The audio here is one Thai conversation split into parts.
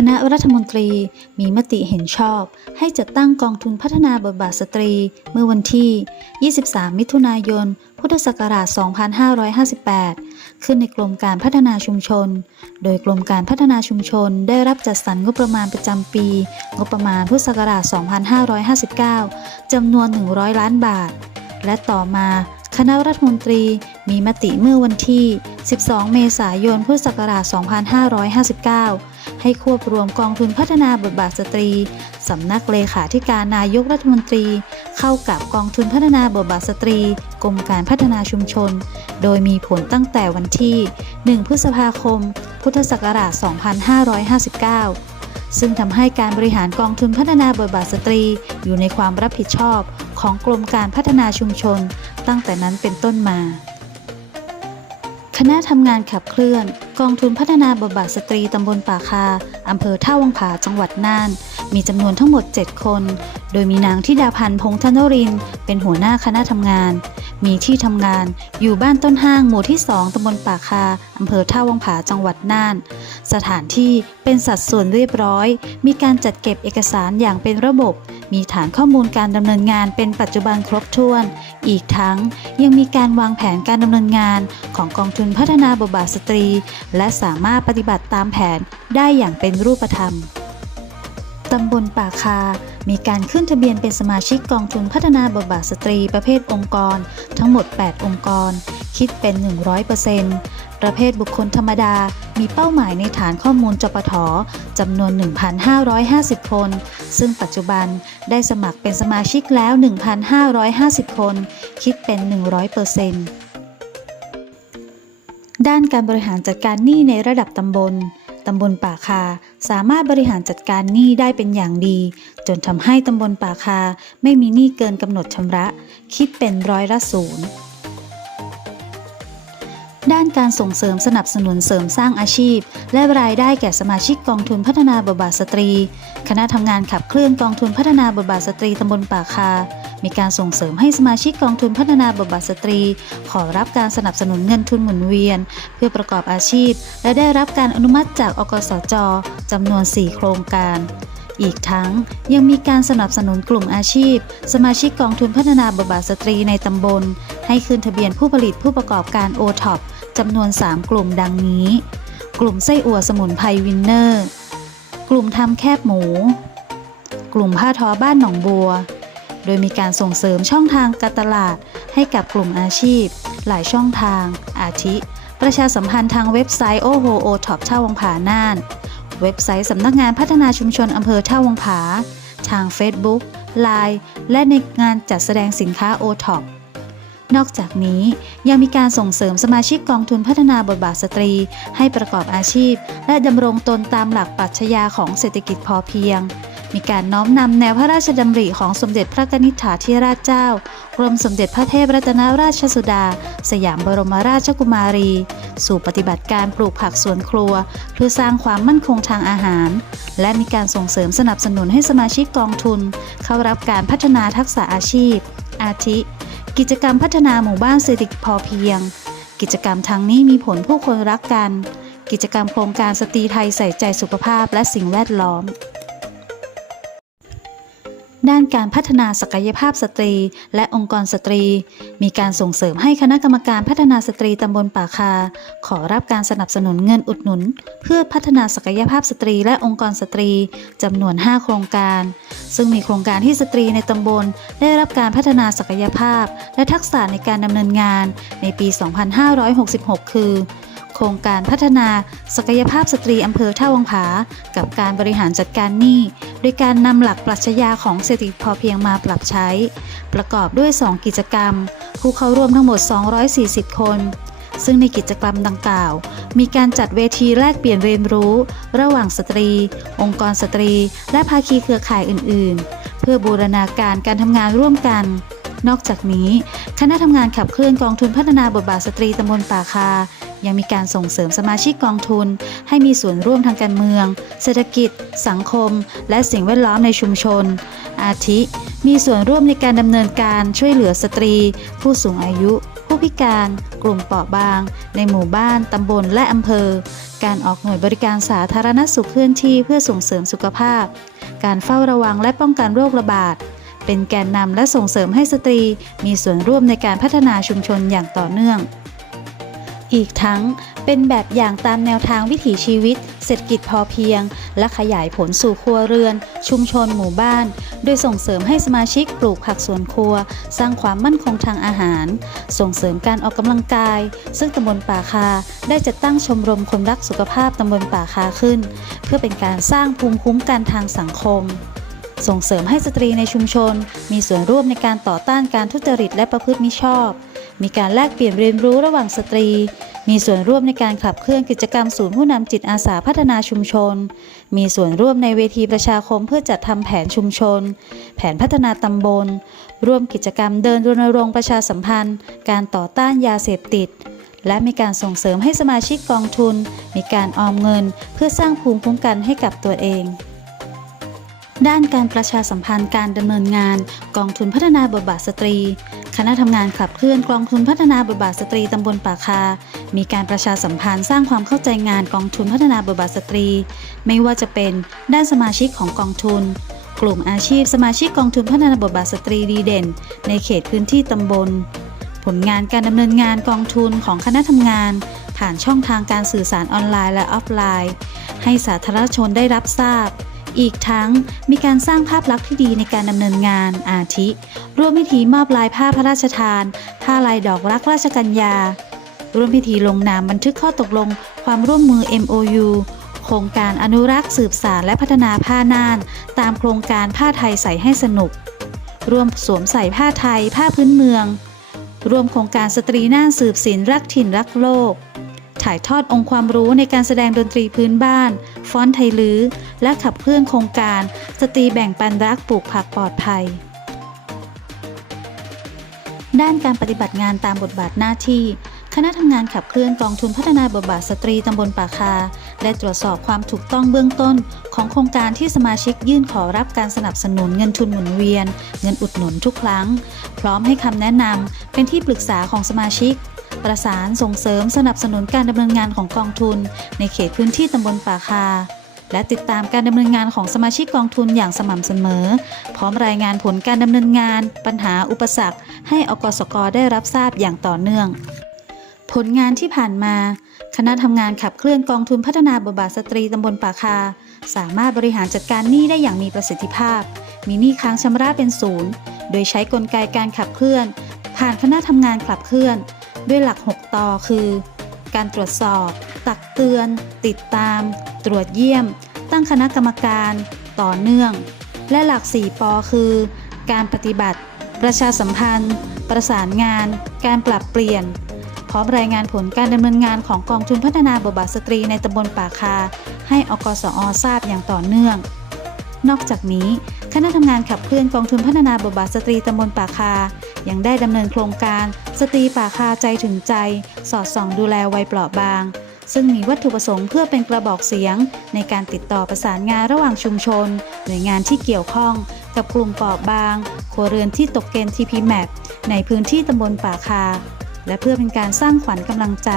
คณะรัฐมนตรีมีมติเห็นชอบ ให้จัดตั้งกองทุนพัฒนาบทบาทสตรี เมื่อวันที่ 23 มิถุนายน พุทธศักราช 2558 ขึ้นในกรมการพัฒนาชุมชน โดยกรมการพัฒนาชุมชนได้รับจัดสรรงบประมาณประจำปี งบประมาณพุทธศักราช 2559 จำนวน 100 ล้านบาท และต่อมาคณะรัฐมนตรีมีมติเมื่อวันที่ 12 เมษายน พุทธศักราช 2559 ให้ควบรวมกองทุนพัฒนาบทบาทสตรี สำนักเลขาธิการนายกรัฐมนตรี เข้ากับกองทุนพัฒนาบทบาทสตรี กรมการพัฒนาชุมชน โดยมีผลตั้งแต่วันที่ 1 พฤษภาคม พุทธศักราช 2559 ซึ่งทำให้การบริหารกองทุนพัฒนาบทบาทสตรี อยู่ในความรับผิดชอบของกรมการพัฒนาชุมชน ตั้งแต่นั้นเป็นต้นมา คณะทำงานขับเคลื่อน กองทุนพัฒนาบทบาทสตรีตำบลป่าคา อำเภอท่าวังผาจังหวัดน่าน มีจำนวนทั้งหมด 7 คน โดยมีนางทิดาพันธ์พงษ์ธนริน เป็นหัวหน้าคณะทำงาน มีที่ทำงานอยู่บ้านต้นห้างหมู่ที่ 2ตำบลป่าคา อำเภอท่าวังผาจังหวัดน่าน สถานที่เป็นสัดส่วนเรียบร้อย มีการจัดเก็บเอกสารอย่างเป็นระบบ มีฐานข้อมูลการดำเนินงานเป็นปัจจุบันครบถ้วน อีกทั้งยังมีการวางแผนการดำเนินงานของกองทุนพัฒนาบทบาทสตรี และสามารถปฏิบัติตามแผนได้อย่างเป็นรูปธรรมตำบลป่าคา มีการขึ้นทะเบียนเป็นสมาชิกกองทุนพัฒนาบทบาทสตรีประเภทองค์กร ทั้งหมด 8 องค์กร คิดเป็น 100%ประเภทบุคคลธรรมดา มีเป้าหมายในฐานข้อมูลจปทจำนวน 1,550 คน ซึ่งปัจจุบันได้สมัครเป็นสมาชิกแล้ว 1,550 คน คิดเป็น 100%ด้านการบริหารจัดการหนี้ในระดับตำบลตำบลป่าคาสามารถบริหารจัดการหนี้ได้เป็นอย่างดี จนทำให้ตำบลป่าคาไม่มีหนี้เกินกำหนดชำระ คิดเป็นร้อยละศูนย์ การส่งเสริมสนับสนุนเสริมสร้างอาชีพ และรายได้แก่สมาชิกกองทุนพัฒนาบทบาทสตรี คณะทำงานขับเคลื่อนกองทุนพัฒนาบทบาทสตรีตำบลป่าคา มีการส่งเสริมให้สมาชิกกองทุนพัฒนาบทบาทสตรี ขอรับการสนับสนุนเงินทุนหมุนเวียน เพื่อประกอบอาชีพ และได้รับการอนุมัติจากอกสจจำนวน 4 โครงการอีกทั้งยังมีการสนับสนุนกลุ่มอาชีพ สมาชิกกองทุนพัฒนาบทบาทสตรีในตำบล ให้ขึ้นทะเบียนผู้ผลิตผู้ประกอบการโอท็อป จำนวน 3 กลุ่มดังนี้ กลุ่มไส้อั่วสมุนไพรวินเนอร์ กลุ่มทำแคบหมู กลุ่มผ้าทอบ้านหนองบัว โดยมีการส่งเสริมช่องทางการตลาดให้กับกลุ่มอาชีพ หลายช่องทาง อาทิ ประชาสัมพันธ์ทางเว็บไซต์โอโฮโอท็อปท่าวังผาน่าน เว็บไซต์สำนักงานพัฒนาชุมชนอำเภอท่าวังผา ทาง Facebook Line และในงานจัดแสดงสินค้า o t o p นอกจากนี้ยังมีการส่งเสริมสมาชิกกองทุนพัฒนาบทบาทสตรี ให้ประกอบอาชีพ และดำรงตนตามหลักปรัชญาของเศรษฐกิจพอเพียง มีการน้อมนำแนวพระราชดำริของสมเด็จพระนิธิถาธิราชเจ้ากรมสมเด็จพระเทพรัตนราชสุดา สยามบรมราชกุมารี สู่ปฏิบัติการปลูกผักสวนครัว เพื่อสร้างความมั่นคงทางอาหาร และมีการส่งเสริมสนับสนุนให้สมาชิกกองทุน เข้ารับการพัฒนาทักษะอาชีพ อาทิ กิจกรรมพัฒนาหมู่บ้านเศรษฐกิจพอเพียง กิจกรรมทั้งนี้มีผลผู้คนรักกัน กิจกรรมโครงการสตรีไทยใส่ใจสุขภาพและสิ่งแวดล้อม ด้านการพัฒนาศักยภาพสตรี และองค์กรสตรี มีการส่งเสริมให้คณะกรรมการพัฒนาสตรีตำบลป่าคา ขอรับการสนับสนุนเงินอุดหนุน เพื่อพัฒนาศักยภาพสตรีและองค์กรสตรีจำนวน 5 โครงการ ซึ่งมีโครงการที่สตรีในตำบล ได้รับการพัฒนาศักยภาพ และทักษะในการดำเนินงานในปี 2566 คือ โครงการพัฒนาศักยภาพสตรีอำเภอท่าวังผา กับการบริหารจัดการหนี้โดยการนำหลักปรัชญาของเศรษฐกิจพอเพียงมาปรับใช้ ประกอบด้วย 2 กิจกรรม ผู้เข้าร่วมทั้งหมด 240 คน ซึ่งในกิจกรรมดังกล่าว มีการจัดเวทีแลกเปลี่ยนเรียนรู้ ระหว่างสตรี องค์กรสตรี และภาคีเครือข่ายอื่น ๆ เพื่อบูรณาการการทำงานร่วมกันนอกจากนี้ คณะทำงานขับเคลื่อนกองทุนพัฒนาบทบาทสตรีตำบลป่าคา ยังมีการส่งเสริมสมาชิกกองทุน ให้มีส่วนร่วมทางการเมือง เศรษฐกิจ สังคม และสิ่งแวดล้อมในชุมชน อาทิ มีส่วนร่วมในการดำเนินการช่วยเหลือสตรี ผู้สูงอายุ ผู้พิการ กลุ่มเปราะบาง ในหมู่บ้าน ตำบล และอำเภอ การออกหน่วยบริการสาธารณสุขเคลื่อนที่เพื่อส่งเสริมสุขภาพ การเฝ้าระวังและป้องกันโรคระบาดเป็นแกนนำและส่งเสริมให้สตรี มีส่วนร่วมในการพัฒนาชุมชนอย่างต่อเนื่อง อีกทั้งเป็นแบบอย่างตามแนวทางวิถีชีวิต เศรษฐกิจพอเพียง และขยายผลสู่ครัวเรือน ชุมชนหมู่บ้าน โดยส่งเสริมให้สมาชิกปลูกผักสวนครัว สร้างความมั่นคงทางอาหาร ส่งเสริมการออกกำลังกาย ซึ่งตำบลป่าคาได้จัดตั้งชมรมคนรักสุขภาพตำบลป่าคาขึ้น เพื่อเป็นการสร้างภูมิคุ้มกันทางสังคมส่งเสริมให้สตรีในชุมชน มีส่วนร่วมในการต่อต้านการทุจริตและประพฤติมิชอบ มีการแลกเปลี่ยนเรียนรู้ระหว่างสตรี มีส่วนร่วมในการขับเคลื่อนกิจกรรมศูนย์ผู้นำจิตอาสาพัฒนาชุมชน มีส่วนร่วมในเวทีประชาคมเพื่อจัดทำแผนชุมชน แผนพัฒนาตำบล ร่วมกิจกรรมเดินรณรงค์ประชาสัมพันธ์ การต่อต้านยาเสพติด และมีการส่งเสริมให้สมาชิกกองทุน มีการออมเงิน เพื่อสร้างภูมิคุ้มกันให้กับตัวเอง ด้านการประชาสัมพันธ์การดำเนินงานกองทุนพัฒนาบทบาทสตรี คณะทำงานขับเคลื่อนกองทุนพัฒนาบทบาทสตรีตำบลป่าคา มีการประชาสัมพันธ์สร้างความเข้าใจงานกองทุนพัฒนาบทบาทสตรี ไม่ว่าจะเป็นด้านสมาชิกของกองทุน กลุ่มอาชีพสมาชิกกองทุนพัฒนาบทบาทสตรีดีเด่น ในเขตพื้นที่ตำบล ผลงานการดำเนินงานกองทุนของคณะทำงาน ผ่านช่องทางการสื่อสารออนไลน์และออฟไลน์ ให้สาธารณชนได้รับทราบ อีกทั้งมีการสร้างภาพลักษณ์ที่ดีในการดำเนินงานอาทิ ร่วมพิธีมอบลายผ้าพระราชทาน ผ้าลายดอกรักราชกัญญา ร่วมพิธีลงนามบันทึกข้อตกลง ความร่วมมือ MOU โครงการอนุรักษ์สืบสารและพัฒนาผ้าน่าน ตามโครงการผ้าไทยใส่ให้สนุก ร่วมสวมใส่ผ้าไทย ผ้าพื้นเมือง ร่วมโครงการสตรีน่านสืบศิลรักถิ่นรักโลก ถ่ายทอดองค์ความรู้ในการแสดงดนตรีพื้นบ้าน ฟ้อนไทยลื้อ และขับเคลื่อนโครงการ สตรีแบ่งปันรักปลูกผักปลอดภัย ด้านการปฏิบัติงานตามบทบาทหน้าที่ คณะทำงานขับเคลื่อนกองทุนพัฒนาบทบาทสตรีตำบลป่าคา ได้ตรวจสอบความถูกต้องเบื้องต้น ของโครงการที่สมาชิกยื่นขอรับการสนับสนุนเงินทุนหมุนเวียน เงินอุดหนุนทุกครั้ง พร้อมให้คำแนะนำเป็นที่ปรึกษาของสมาชิก ประสานส่งเสริมสนับสนุนการดำเนินงานของกองทุน ในเขตพื้นที่ตำบลป่าคา และติดตามการดำเนินงานของสมาชิกกองทุนอย่างสม่ำเสมอ พร้อมรายงานผลการดำเนินงาน ปัญหาอุปสรรค ให้อกสกได้รับทราบอย่างต่อเนื่อง ผลงานที่ผ่านมา คณะทำงานขับเคลื่อนกองทุนพัฒนาบทบาทสตรีตำบลป่าคา สามารถบริหารจัดการหนี้ได้อย่างมีประสิทธิภาพ มีหนี้ค้างชำระเป็นศูนย์โดยใช้กลไกการขับเคลื่อน ผ่านคณะทำงานขับเคลื่อน ด้วยหลัก 6 ต่อคือ การตรวจสอบ ตักเตือน ติดตาม ตรวจเยี่ยม ตั้งคณะกรรมการ ต่อเนื่อง และหลัก 4 ปอคือ การปฏิบัติ ประชาสัมพันธ์ ประสานงาน การปรับเปลี่ยน พร้อมรายงานผลการดำเนินงานของกองทุนพัฒนาบทบาทสตรีในตำบลป่าคา ให้อกสอทราบอย่างต่อเนื่อง นอกจากนี้ คณะทำงานขับเคลื่อนกองทุนพัฒนาบทบาทสตรีตำบลป่าคา ยังได้ดำเนินโครงการ สตรีป่าคาใจถึงใจ สอดส่องดูแลวัยเปราะบาง ซึ่งมีวัตถุประสงค์เพื่อเป็นกระบอกเสียง ในการติดต่อประสานงานระหว่างชุมชน หน่วยงานที่เกี่ยวข้อง กับกลุ่มเปราะบางครัวเรือนที่ตกเกณฑ์ TP Map ในพื้นที่ตำบลป่าคา และเพื่อเป็นการสร้างขวัญกำลังใจ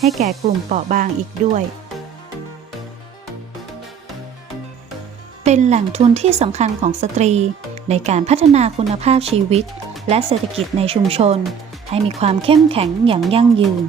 ให้แก่กลุ่มเปราะบางอีกด้วยเป็นแหล่งทุนที่สำคัญของสตรี ในการพัฒนาคุณภาพชีวิต และเศรษฐกิจในชุมชน ให้มีความเข้มแข็งอย่างยั่งยืน